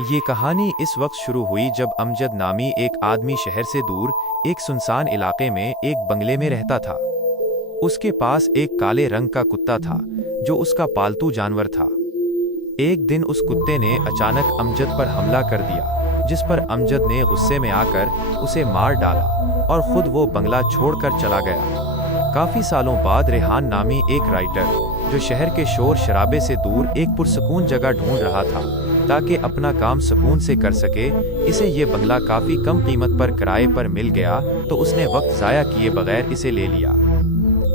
ये कहानी इस वक्त शुरू हुई जब अमजद नामी एक आदमी शहर से दूर एक सुनसान इलाके में एक बंगले में रहता था। उसके पास एक काले रंग का कुत्ता था जो उसका पालतू जानवर था। एक दिन उस कुत्ते ने अचानक अमजद पर हमला कर दिया, जिस पर अमजद ने गुस्से में आकर उसे मार डाला और खुद वो बंगला छोड़कर चला गया। काफी सालों बाद रेहान नामी एक राइटर जो शहर के शोर शराबे से दूर एक पुरसुकून जगह ढूंढ रहा था ताकि अपना काम सुकून से कर सके, इसे ये बंगला काफी कम कीमत पर किराए पर मिल गया तो उसने वक्त जाया किए बगैर इसे ले लिया।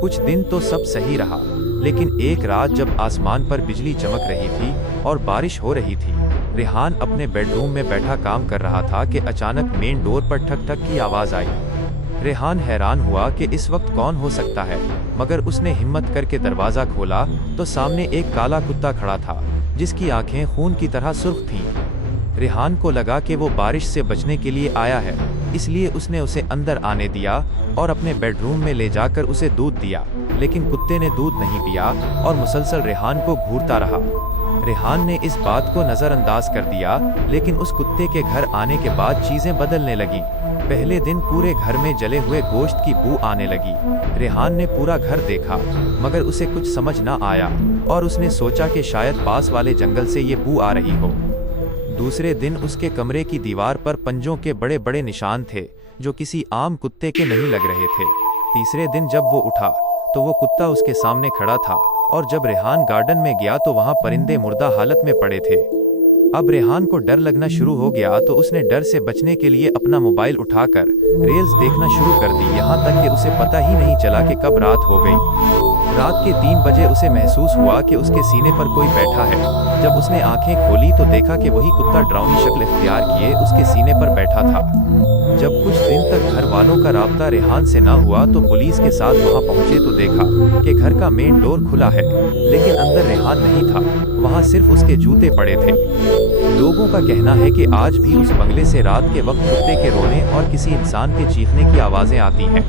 कुछ दिन तो सब सही रहा, लेकिन एक रात जब आसमान पर बिजली चमक रही थी और बारिश हो रही थी, रेहान अपने बेडरूम में बैठा काम कर रहा था कि अचानक मेन डोर पर ठक ठक की आवाज आई। रेहान हैरान हुआ कि इस वक्त कौन हो सकता है, मगर उसने हिम्मत करके दरवाजा खोला तो सामने एक काला कुत्ता खड़ा था जिसकी आंखें खून की तरह सुर्ख थीं। रेहान को लगा कि वो बारिश से बचने के लिए आया है, इसलिए उसने उसे अंदर आने दिया और अपने बेडरूम में ले जाकर उसे दूध दिया, लेकिन कुत्ते ने दूध नहीं पिया और मुसलसल रेहान को घूरता रहा। रेहान ने इस बात को नज़रअंदाज कर दिया, लेकिन उस कुत्ते के घर आने के बाद चीजें बदलने लगीं। पहले दिन पूरे घर में जले हुए गोश्त की बू आने लगी। रेहान ने पूरा घर देखा, मगर उसे कुछ समझ न आया और उसने सोचा कि शायद पास वाले जंगल से ये बू आ रही हो। दूसरे दिन उसके कमरे की दीवार पर पंजों के बड़े बड़े निशान थे जो किसी आम कुत्ते के नहीं लग रहे थे। तीसरे दिन जब वो उठा तो वो कुत्ता उसके सामने खड़ा था, और जब रेहान गार्डन में गया तो वहाँ परिंदे मुर्दा हालत में पड़े थे। अब रेहान को डर लगना शुरू हो गया तो उसने डर से बचने के लिए अपना मोबाइल उठाकर रील्स देखना शुरू कर दी, यहाँ तक कि उसे पता ही नहीं चला कि कब रात हो गई। रात के 3 बजे उसे महसूस हुआ कि उसके सीने पर कोई बैठा है। जब उसने आंखें खोली तो देखा कि वही कुत्ता डरावनी शक्ल इख्तियार किए उसके सीने पर बैठा था। जब कुछ दिन तक घर वालों का राब्ता रेहान से न हुआ तो पुलिस के साथ वहां पहुंचे तो देखा कि घर का मेन डोर खुला है, लेकिन अंदर रेहान नहीं था, वहां सिर्फ उसके जूते पड़े थे। लोगों का कहना है कि आज भी उस बंगले से रात के वक्त कुत्ते के रोने और किसी इंसान के चीखने की आवाजें आती हैं।